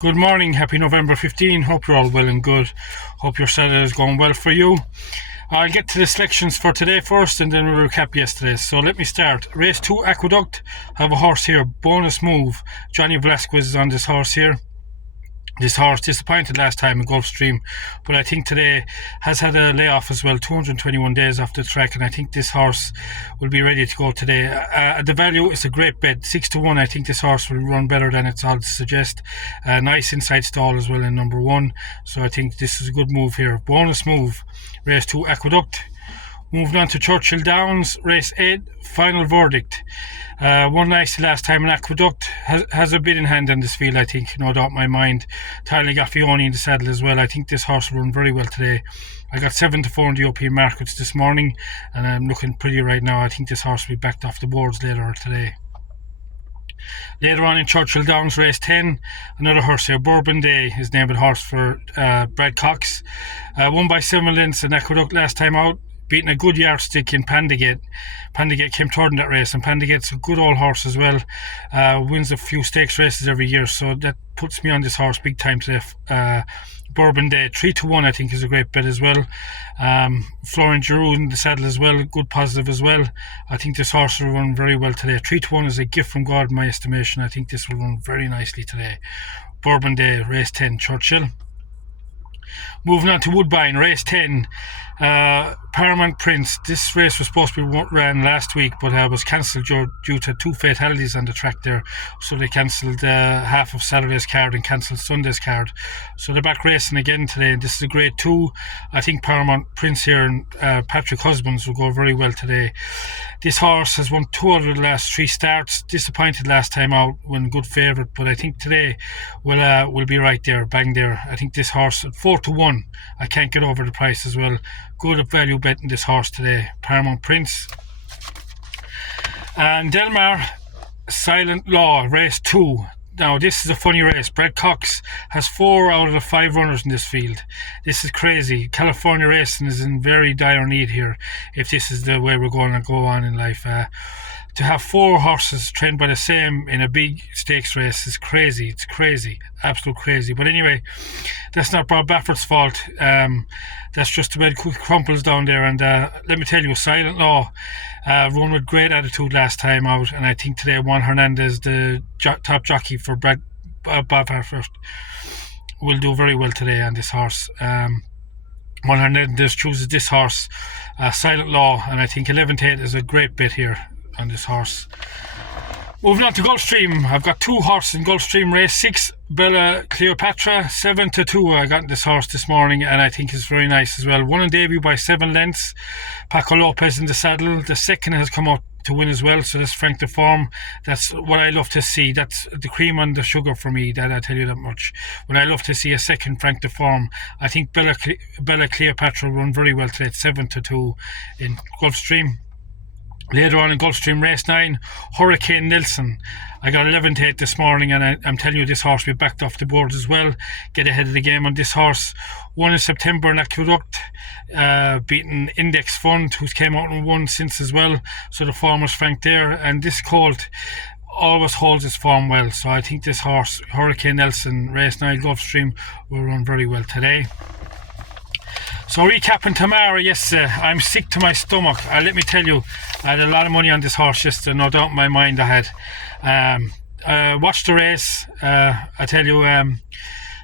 Good morning, happy November 15. Hope you're all well and good. Hope your Saturday is going well for you. I'll get to the selections for today first and then we'll recap yesterday. So let me start. Race 2 Aqueduct. I have a horse here, Bonus Move. Johnny Velasquez is on this horse here. This horse disappointed last time in Gulfstream, but I think today has had a layoff as well, 221 days off the track, and I think this horse will be ready to go today. The value is a great bet, 6-1. I think this horse will run better than its odds suggest. Nice inside stall as well in number 1, so I think this is a good move here. Bonus Move, race 2 Aqueduct. Moving on to Churchill Downs, race 8, final verdict. Won nicely last time in Aqueduct. Has a bit in hand in this field, I think, no doubt in my mind. Tyler Gaffioni in the saddle as well. I think this horse will run very well today. I got 7-4 in the European markets this morning, and I'm looking pretty right now. I think this horse will be backed off the boards later today. Later on in Churchill Downs, race 10, another horse here, Bourbon Day, is named a horse for Brad Cox. Won by 7 lengths in Aqueduct last time out, beating a good yardstick in Pandegate. Pandegate came third in that race, and Pandegate's a good old horse as well. Wins a few stakes races every year, so that puts me on this horse big time today. Bourbon Day, 3-1, I think, is a great bet as well. Florian Giroux in the saddle as well, good positive as well. I think this horse will run very well today. 3-1 is a gift from God in my estimation. I think this will run very nicely today. Bourbon Day, race 10, Churchill. Moving on to Woodbine, race 10, Paramount Prince. This race was supposed to be ran last week, but was cancelled due to 2 fatalities on the track there. So they cancelled half of Saturday's card and cancelled Sunday's card. So they're back racing again today. This is a grade 2. I think Paramount Prince here and Patrick Husbands will go very well today. This horse has won 2 out of the last 3 starts. Disappointed last time out when good favourite, but I think today will be right there, bang there. I think this horse at 4-1. I can't get over the price as well. Good value betting this horse today. Paramount Prince. And Delmar, Silent Law, race 2. Now, this is a funny race. Brad Cox has 4 out of the 5 runners in this field. This is crazy. California racing is in very dire need here if this is the way we're going to go on in life. To have 4 horses trained by the same in a big stakes race is crazy. It's crazy. Absolute crazy. But anyway, that's not Bob Baffert's fault. That's just the way it crumples down there. And let me tell you, Silent Law run with great attitude last time out. And I think today Juan Hernandez, the top jockey for Bob Baffert, will do very well today on this horse. Juan Hernandez chooses this horse, Silent Law. And I think 11-8 is a great bet here on this horse. Moving on to Gulfstream, I've got 2 horses in Gulfstream. Race 6, Bella Cleopatra, 7-2. I got this horse this morning and I think it's very nice as well. Won in debut by 7 lengths. Paco Lopez in the saddle. The second has come out to win as well, so that's Frank de Form. That's what I love to see. That's the cream on the sugar for me, that I tell you that much. When I love to see a second Frank de Form, I think Bella Cleopatra will run very well today at 7-2 in Gulfstream. Later on in Gulfstream, race 9, Hurricane Nelson. I got 11-8 this morning, and I'm telling you, this horse will be backed off the boards as well. Get ahead of the game on this horse. Won in September in Aqueduct, beaten Index Fund, who's came out and won since as well. So the form was Frank there, and this colt always holds its form well. So I think this horse, Hurricane Nelson, race 9 Gulfstream, will run very well today. So recapping tomorrow, yes, I'm sick to my stomach. Let me tell you, I had a lot of money on this horse yesterday, no doubt in my mind I had. Watched the race, I tell you,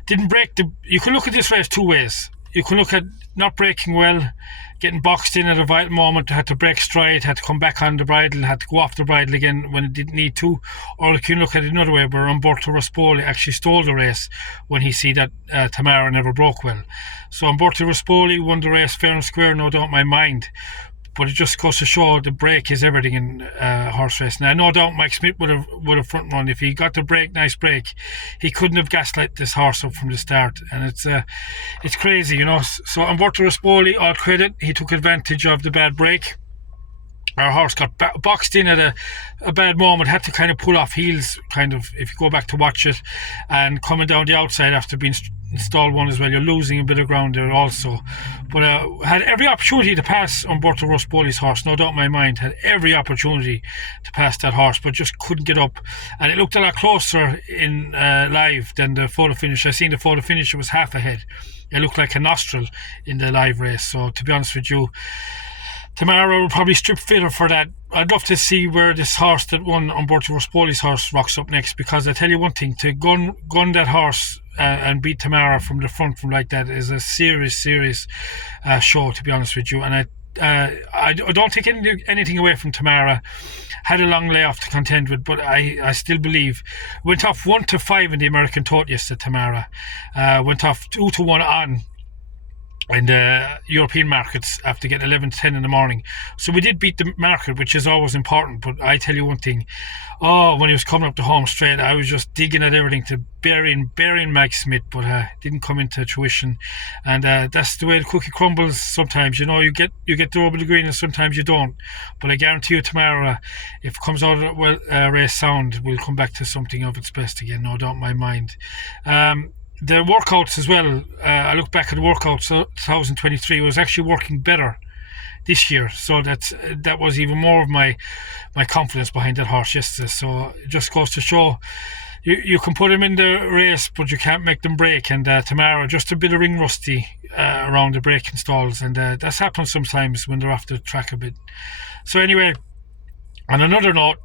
didn't break you can look at this race 2 ways. You can look at not breaking well, getting boxed in at a vital moment, had to break stride, had to come back on the bridle, had to go off the bridle again when it didn't need to. Or you can look at it another way, where Umberto Rispoli actually stole the race when he see that Tamara never broke well. So Umberto Rispoli won the race fair and square, no doubt in my mind. But it just goes to show the break is everything in horse racing. Now, no doubt Mike Smith would have front run. If he got the break, nice break, he couldn't have gaslit this horse up from the start. And it's crazy, you know. So Umberto Rispoli, all credit, he took advantage of the bad break. our horse got boxed in at a bad moment, had to kind of pull off heels, kind of, if you go back to watch it, and coming down the outside after being installed one as well. You're losing a bit of ground there also. But had every opportunity to pass Umberto Rospoli's horse, no doubt in my mind, had every opportunity to pass that horse, but just couldn't get up. And it looked a lot closer in live than the photo finish. I seen the photo finish, it was half ahead. It looked like a nostril in the live race. So to be honest with you, Tamara will probably strip fitter for that. I'd love to see where this horse that won Umberto Rospoli's horse rocks up next, because I tell you one thing, to gun that horse and beat Tamara from the front from like that is a serious show, to be honest with you. And I don't take anything away from Tamara. Had a long layoff to contend with, but I still believe went off 1-5 in the American Tote yesterday. Tamara went off 2-1 on in the European markets after getting 11-10 in the morning. So we did beat the market, which is always important. But I tell you one thing, when he was coming up the home straight, I was just digging at everything to burying Mike Smith, but didn't come into fruition. And that's the way the cookie crumbles sometimes. You know, you get over the green and sometimes you don't. But I guarantee you tomorrow, if it comes out of race sound, we'll come back to something of its best again, no doubt in my mind. The workouts as well, I look back at the workouts, 2023 was actually working better this year, so that was even more of my confidence behind that horse yesterday. So it just goes to show you can put them in the race, but you can't make them break. And tomorrow, just a bit of ring rusty around the braking stalls, and that's happened sometimes when they're off the track a bit. So anyway, on another note,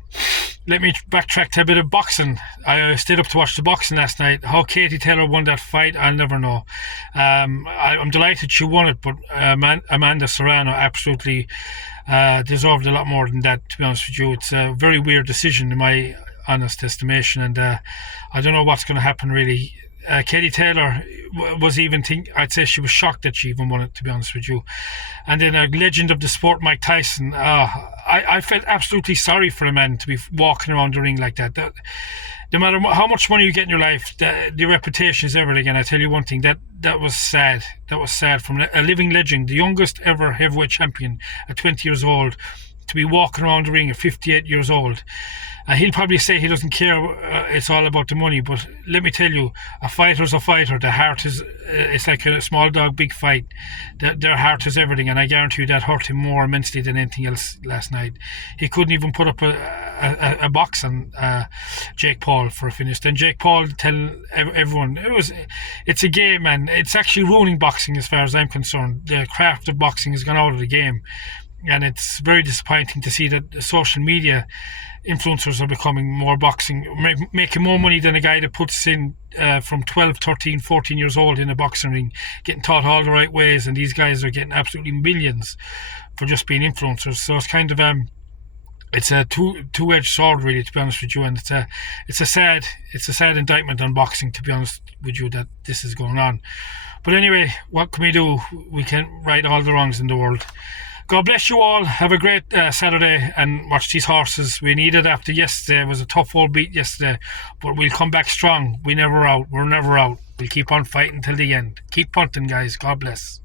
let me backtrack to a bit of boxing. I stayed up to watch the boxing last night. How Katie Taylor won that fight, I'll never know. I'm delighted she won it, but Amanda Serrano absolutely deserved a lot more than that, to be honest with you. It's a very weird decision in my honest estimation, and I don't know what's going to happen really. Katie Taylor was I'd say she was shocked that she even won it, to be honest with you. And then a legend of the sport, Mike Tyson. I felt absolutely sorry for a man to be walking around the ring like that. No matter how much money you get in your life, the reputation is everything. And I tell you one thing, that was sad. That was sad from a living legend, the youngest ever heavyweight champion at 20 years old, to be walking around the ring at 58 years old. He'll probably say he doesn't care, it's all about the money, but let me tell you, a fighter's a fighter. The heart is, it's like a small dog, big fight. Their heart is everything, and I guarantee you that hurt him more immensely than anything else last night. He couldn't even put up a box on Jake Paul for a finish. Then Jake Paul tell everyone, it's a game, and it's actually ruining boxing as far as I'm concerned. The craft of boxing has gone out of the game. And it's very disappointing to see that the social media influencers are becoming more boxing, making more money than a guy that puts in from 12, 13, 14 years old in a boxing ring, getting taught all the right ways, and these guys are getting absolutely millions for just being influencers. So it's kind of it's a two-edged sword, really, to be honest with you, and it's a sad indictment on boxing, to be honest with you, that this is going on. But anyway, what can we do? We can't right all the wrongs in the world. God bless you all. Have a great Saturday and watch these horses. We needed after yesterday. It was a tough old beat yesterday, but we'll come back strong. We're never out. We'll keep on fighting till the end. Keep punting, guys. God bless.